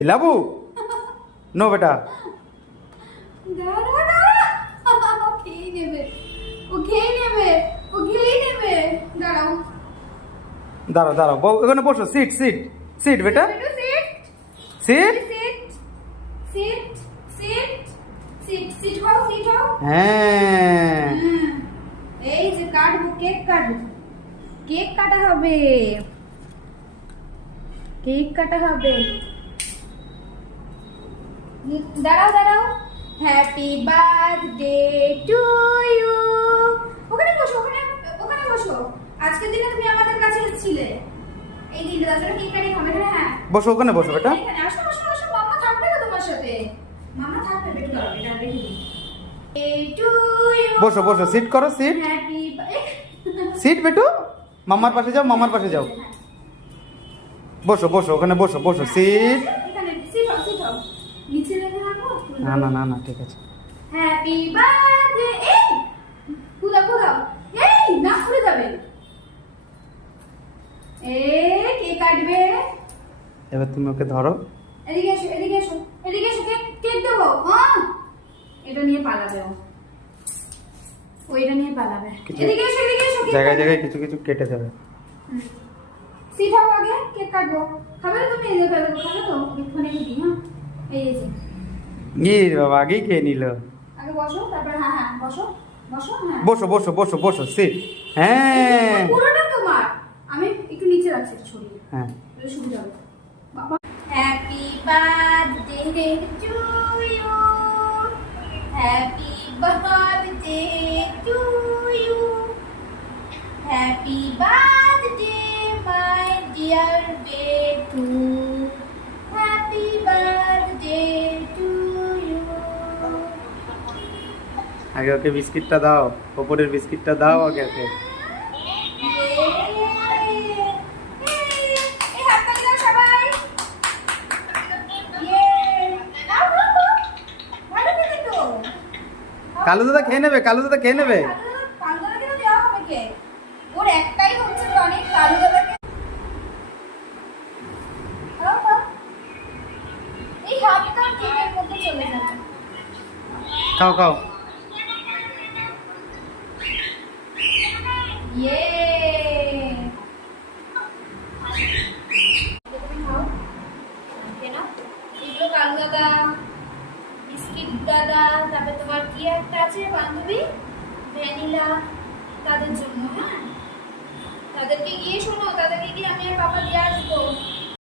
Labu no বেটা দাঁড়াও দাঁড়াও ওখানে বসো সিট সিট সিট বেটা সিট হ্যাঁ এই যে কাটবো কেক কাটবো কেক কাটা হবে কেক কাটা হবে দাঁড়াও দাঁড়াও হ্যাপি বার্থডে টু ইউ ওখানে বসো ওখানে বসো আজকের দিনে তুমি আমাদের কাছে এসেছিলে এই দিনটা তাছাড়া কেক কাটিয়ে খাবে না হ্যাঁ বসো ওখানে বসো বেটা এখানে আসো আসো আসো মামা থাকবে না তোমার সাথে মামা থাকবে বেটু দাও এটা রেখে দিই টু ইউ বসো বসো সিট করো সিট হ্যাপি সিট বেটু মামার পাশে যাও মামার পাশে যাও বসো বসো ওখানে বসো বসো সিট এখানে সিট হও নিচে রেখে রাখো না না না না ঠিক আছে হ্যাপি বার্থডে এই কুদাও এই না পড়ে যাবে কেক কাটবে এবার তুমি ওকে ধরো এদিকে এসো কেক দেবো হ্যাঁ এটা নিয়ে পালাবে ওইটা নিয়ে পালাবে এদিকে এসো কেক জায়গায় জায়গায় কিছু কিছু কেটে দেবে সিট হও আগে কেক কাটবো খাবে তো তুমি এদিকে ফেলে খাবে তো এক্ষুনি দিই হ্যাঁ এই যে বাবা আগেই খেয়ে নিল আগে বসো তারপর হ্যাঁ বসো হ্যাঁ বসো বসো বসো বসো সিট হ্যাঁ পুরোটা তোমার আমি একটু নিচে রাখছি ছড়িয়ে হ্যাঁ সুবিধা হবে বাবা happy birthday to you happy birthday to you happy birthday my dear বেটু হ্যাপি বার্থডে টু ইউ আগে ওকে বিস্কিটটা দাও ওপরের বিস্কিটটা দাও আগে ওকে কালু দাদা খেয়ে নেবে কালু দাদা খেয়ে নেবে ওর একটাই হচ্ছে অনেক কালু দাদাকে এই হাতটা কেকের মধ্যে চলে যাবে খাও খাও ইয়ে কালু দাদা বিস্কিট দাদা তারপরে তোমার কি একটা আছে বান্ধবী ভ্যানিলা তাদের জন্য হ্যাঁ তাদেরকে গিয়ে শোনো তাদেরকে গিয়ে আমি আর বাবা দিয়ে আসবো